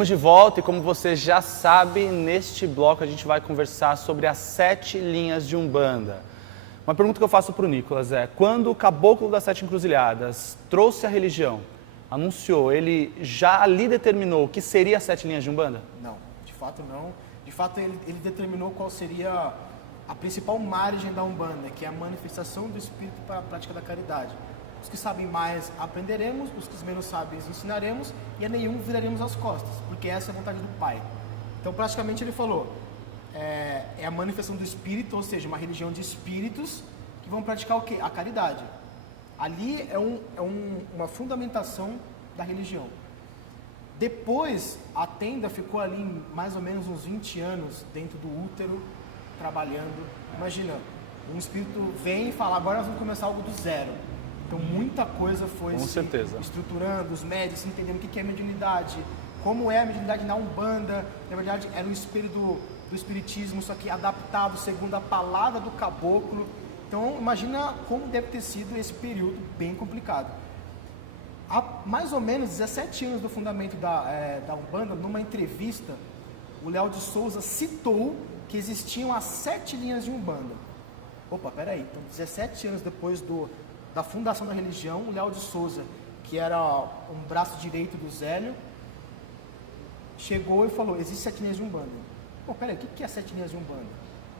Estamos de volta e, como você já sabe, neste bloco a gente vai conversar sobre as 7 linhas de Umbanda. Uma pergunta que eu faço para o Nicolas é: quando o Caboclo das 7 Encruzilhadas trouxe a religião, anunciou, ele já ali determinou o que seria as 7 linhas de Umbanda? Não, de fato não. De fato ele determinou qual seria a principal margem da Umbanda, que é a manifestação do Espírito para a prática da caridade. Os que sabem mais aprenderemos, os que menos sabem ensinaremos, e a nenhum viraremos as costas, porque essa é a vontade do Pai. Então, praticamente, ele falou, é a manifestação do Espírito, ou seja, uma religião de espíritos que vão praticar o quê? A caridade. Ali é uma fundamentação da religião. Depois, a tenda ficou ali mais ou menos uns 20 anos dentro do útero, trabalhando. Imagina, um espírito vem e fala, agora nós vamos começar algo do zero. Então, muita coisa foi estruturando, os médicos entendendo o que é mediunidade, como é a mediunidade na Umbanda. Na verdade, era um espelho do espiritismo, só que adaptado segundo a palavra do caboclo. Então, imagina como deve ter sido esse período bem complicado. Há mais ou menos 17 anos do fundamento da Umbanda, numa entrevista, o Léo de Souza citou que existiam as 7 linhas de Umbanda. Opa, peraí, então 17 anos depois da fundação da religião, o Léo de Souza, que era um braço direito do Zélio, chegou e falou, existem 7 linhas de Umbanda. Pô, peraí, o que é 7 linhas de Umbanda?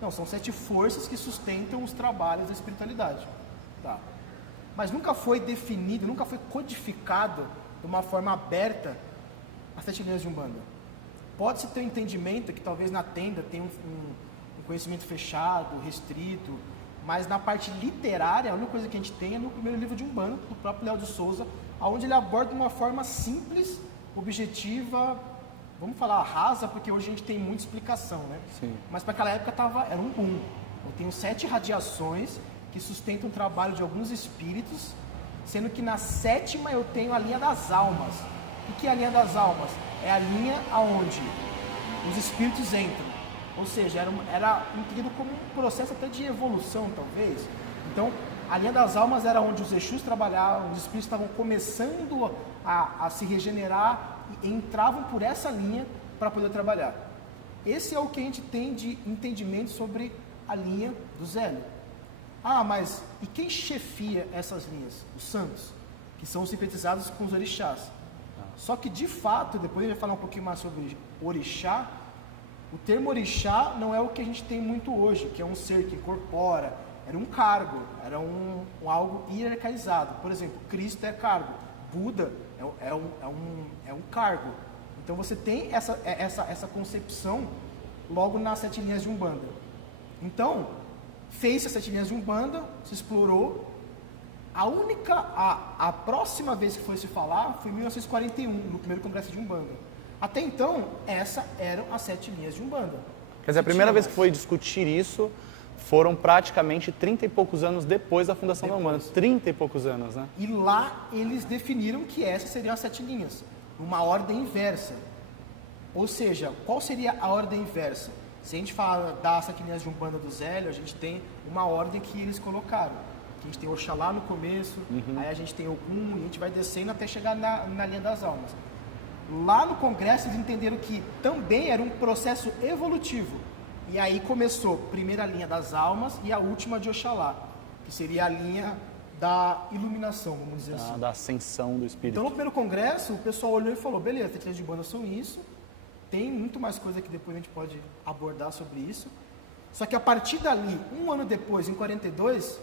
Não, são 7 forças que sustentam os trabalhos da espiritualidade. Tá. Mas nunca foi definido, nunca foi codificado de uma forma aberta as 7 linhas de Umbanda. Pode-se ter um entendimento que talvez na tenda tenha um conhecimento fechado, restrito, mas na parte literária, a única coisa que a gente tem é no primeiro livro de Umbanda, do próprio Léo de Souza, onde ele aborda de uma forma simples, objetiva, vamos falar rasa, porque hoje a gente tem muita explicação, né? Sim. Mas para aquela época era um boom. Eu tenho 7 radiações que sustentam o trabalho de alguns espíritos, sendo que na 7ª eu tenho a linha das almas. O que é a linha das almas? É a linha aonde os espíritos entram. Ou seja, era entendido como um processo até de evolução, talvez. Então, a linha das almas era onde os Exus trabalhavam, os espíritos estavam começando a se regenerar e entravam por essa linha para poder trabalhar. Esse é o que a gente tem de entendimento sobre a linha do Zélio. Ah, mas e quem chefia essas linhas? Os santos, que são sincretizados com os orixás. Só que, de fato, depois a gente vai falar um pouquinho mais sobre orixá. O termo orixá não é o que a gente tem muito hoje, que é um ser que incorpora, era um cargo, era algo hierarquizado. Por exemplo, Cristo é cargo, Buda é um cargo. Então você tem essa concepção logo nas 7 linhas de Umbanda. Então, fez-se as 7 linhas de Umbanda, se explorou. A próxima vez que foi se falar foi em 1941, no primeiro congresso de Umbanda. Até então, essas eram as 7 linhas de Umbanda. Quer dizer, a primeira vez que foi discutir isso foram praticamente 30 e poucos anos depois da fundação da Umbanda. 30 e poucos anos, né? E lá eles definiram que essas seriam as 7 linhas, numa ordem inversa. Ou seja, qual seria a ordem inversa? Se a gente fala das 7 linhas de Umbanda do Zélio, a gente tem uma ordem que eles colocaram. Que a gente tem Oxalá no começo, aí a gente tem Ogum, e a gente vai descendo até chegar na linha das almas. Lá no congresso eles entenderam que também era um processo evolutivo. E aí começou a primeira linha das almas e a última de Oxalá, que seria a linha da iluminação, vamos dizer assim. Da ascensão do espírito. Então no primeiro congresso o pessoal olhou e falou, beleza, as 7 de Umbanda são isso, tem muito mais coisa que depois a gente pode abordar sobre isso. Só que a partir dali, um ano depois, em 42,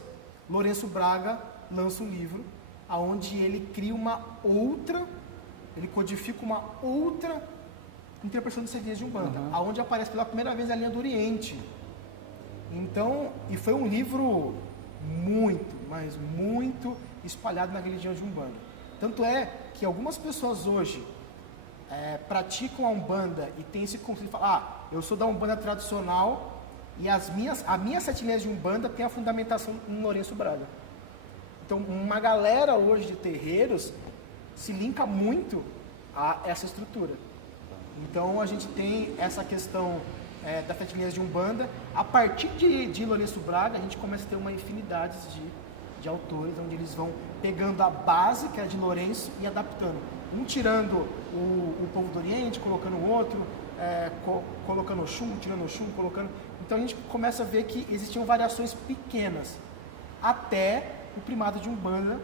Lourenço Braga lança um livro onde ele cria ele codifica uma outra interpretação das 7 linhas de Umbanda, onde aparece pela primeira vez a linha do Oriente. Então, e foi um livro muito, mas muito espalhado na religião de Umbanda. Tanto é que algumas pessoas hoje praticam a Umbanda e tem esse conceito de falar, eu sou da Umbanda tradicional e as minhas 7 linhas de Umbanda tem a fundamentação em Lourenço Braga. Então, uma galera hoje de terreiros se linka muito a essa estrutura. Então, a gente tem essa questão das 7 linhas de Umbanda. A partir de Lourenço Braga, a gente começa a ter uma infinidade de autores, onde eles vão pegando a base, que é de Lourenço, e adaptando. Um tirando o povo do Oriente, colocando o outro, colocando o Xum, tirando o Xum, colocando... Então a gente começa a ver que existiam variações pequenas, até o primado de Umbanda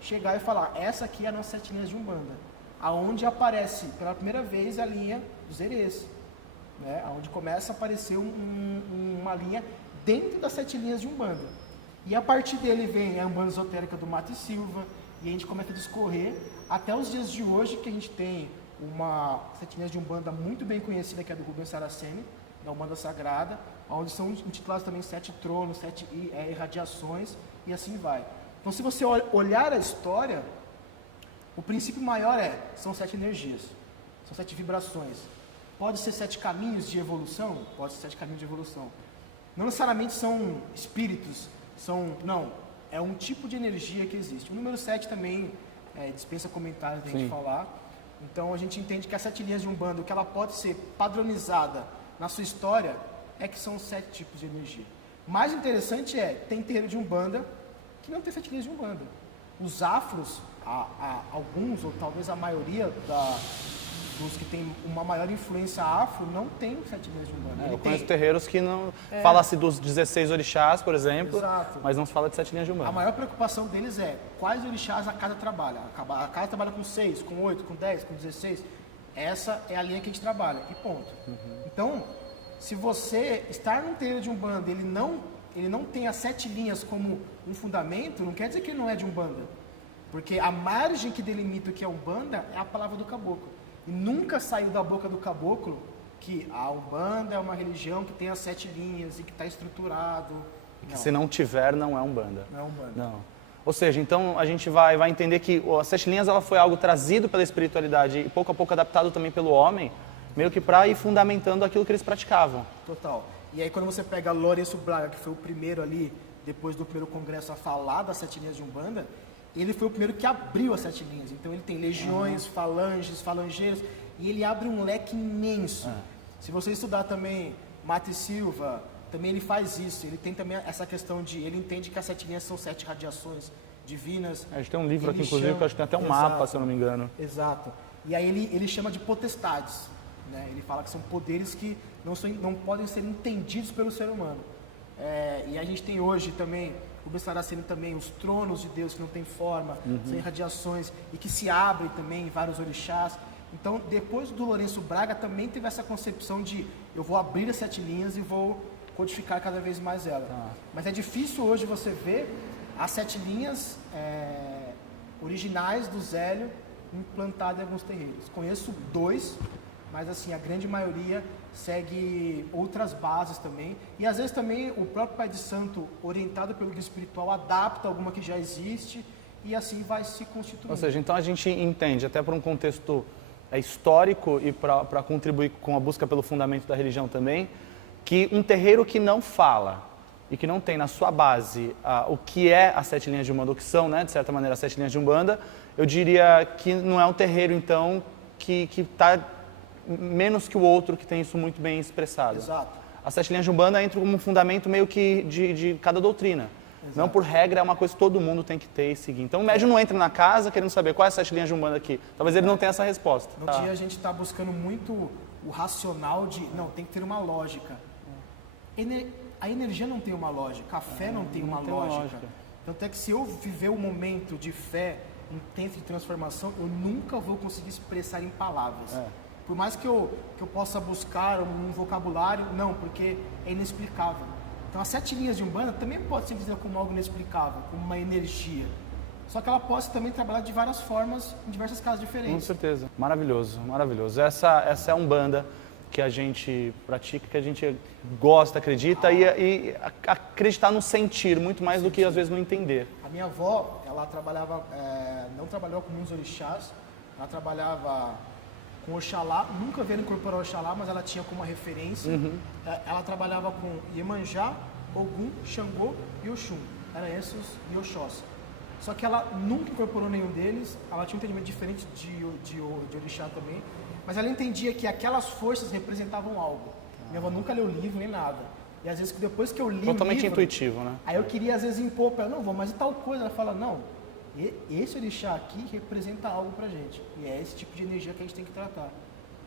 chegar e falar, essa aqui é a nossa 7 linhas de Umbanda, aonde aparece pela primeira vez a linha dos Herês, né? Onde começa a aparecer uma linha dentro das 7 linhas de Umbanda. E a partir dele vem a Umbanda Esotérica do Mato e Silva, e a gente começa a discorrer até os dias de hoje, que a gente tem uma 7 linhas de Umbanda muito bem conhecida, que é do Rubens Saraceni, da Umbanda Sagrada, onde são intitulados também 7 tronos, 7 irradiações, e assim vai. Então, se você olhar a história, o princípio maior são 7 energias, são 7 vibrações. Pode ser 7 caminhos de evolução? Pode ser 7 caminhos de evolução. Não necessariamente são espíritos, não, é um tipo de energia que existe. O número 7 também dispensa comentários da gente falar. Então a gente entende que as 7 linhas de Umbanda, o que ela pode ser padronizada na sua história, é que são 7 tipos de energia. Mais interessante tem terreiro de Umbanda que não tem 7 linhas de Umbanda. Os afros, alguns, ou talvez a maioria dos que tem uma maior influência afro, não tem 7 linhas de Umbanda. Eu conheço terreiros que não... Fala-se dos 16 orixás, por exemplo, exato, mas não se fala de 7 linhas de Umbanda. A maior preocupação deles é quais orixás a casa trabalha. A casa trabalha com 6, com 8, com 10, com 16. Essa é a linha que a gente trabalha, e ponto. Então, se você estar num terreiro de Umbanda, ele não tem as 7 linhas como um fundamento, não quer dizer que ele não é de Umbanda. Porque a margem que delimita o que é Umbanda é a palavra do caboclo. E nunca saiu da boca do caboclo que a Umbanda é uma religião que tem as 7 linhas e que está estruturado. Que se não tiver, não é Umbanda. Não é Umbanda. Não. Ou seja, então a gente vai entender que as 7 linhas ela foi algo trazido pela espiritualidade e pouco a pouco adaptado também pelo homem, meio que para ir fundamentando aquilo que eles praticavam. Total. E aí quando você pega Lourenço Braga, que foi o primeiro ali, depois do primeiro congresso a falar das 7 linhas de Umbanda, ele foi o primeiro que abriu as 7 linhas. Então ele tem legiões, falanges, falangeiros, e ele abre um leque imenso. Se você estudar também Mato e Silva, também ele faz isso. Ele tem também essa questão de... Ele entende que as 7 linhas são 7 radiações divinas. A gente tem um livro aqui, inclusive, que eu acho que tem até um mapa, se eu não me engano. Exato. E aí ele chama de potestades. Né? Ele fala que são poderes que não podem ser entendidos pelo ser humano. E a gente tem hoje também... O Saraceni também, os tronos de Deus que não tem forma, são irradiações e que se abrem também em vários orixás. Então, depois do Lourenço Braga, também teve essa concepção de eu vou abrir as 7 linhas e vou codificar cada vez mais ela. Mas é difícil hoje você ver as 7 linhas originais do Zélio implantadas em alguns terreiros. Conheço 2, mas assim, a grande maioria segue outras bases também. E às vezes também o próprio Pai de Santo, orientado pelo guia espiritual, adapta alguma que já existe e assim vai se constituindo. Ou seja, então a gente entende, até para um contexto histórico e para contribuir com a busca pelo fundamento da religião também, que um terreiro que não fala e que não tem na sua base o que é as 7 linhas de Umbanda, o que são, né, de certa maneira, as 7 linhas de Umbanda, eu diria que não é um terreiro, então, que está menos que o outro que tem isso muito bem expressado. Exato. As 7 linhas de Umbanda entram como um fundamento meio que de cada doutrina. Exato. Não por regra, é uma coisa que todo mundo tem que ter e seguir. Então o médium não entra na casa querendo saber quais as 7 linhas de Umbanda aqui. Talvez ele não tenha essa resposta. No dia a gente está buscando muito o racional de, não, tem que ter uma lógica. A energia não tem uma lógica, a fé não tem uma lógica. Tanto é que se eu viver um momento de fé intensa de transformação, eu nunca vou conseguir expressar em palavras. Por mais que eu possa buscar um vocabulário, não, porque é inexplicável. Então as 7 linhas de Umbanda também pode ser vista como algo inexplicável, como uma energia. Só que ela pode também trabalhar de várias formas, em diversas casas diferentes. Com certeza. Maravilhoso, maravilhoso. Essa é a Umbanda que a gente pratica, que a gente gosta, acredita e acreditar no sentir, muito mais do que às vezes no entender. A minha avó, ela trabalhava, não trabalhou com muitos orixás, ela trabalhava com Oxalá, nunca veio incorporar Oxalá, mas ela tinha como uma referência. Ela trabalhava com Iemanjá, Ogum, Xangô e Oxum. Eram esses e Oxóssi. Só que ela nunca incorporou nenhum deles, ela tinha um entendimento diferente de orixá também, mas ela entendia que aquelas forças representavam algo. Minha avó nunca leu livro nem nada, E às vezes depois que eu li Totalmente o livro, intuitivo, né? aí eu queria às vezes impor para ela, não, vou, mas e tal coisa? Ela fala, não, esse orixá aqui representa algo pra gente. E é esse tipo de energia que a gente tem que tratar.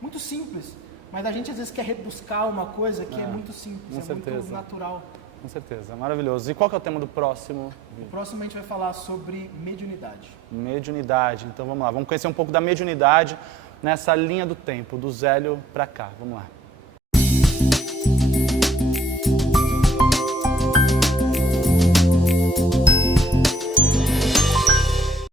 Muito simples, mas a gente às vezes quer rebuscar uma coisa que é muito simples, com certeza. muito natural. Com certeza, maravilhoso. E qual que é o tema do próximo? O próximo a gente vai falar sobre mediunidade. Mediunidade. Então vamos lá, vamos conhecer um pouco da mediunidade nessa linha do tempo, do Zélio para cá. Vamos lá.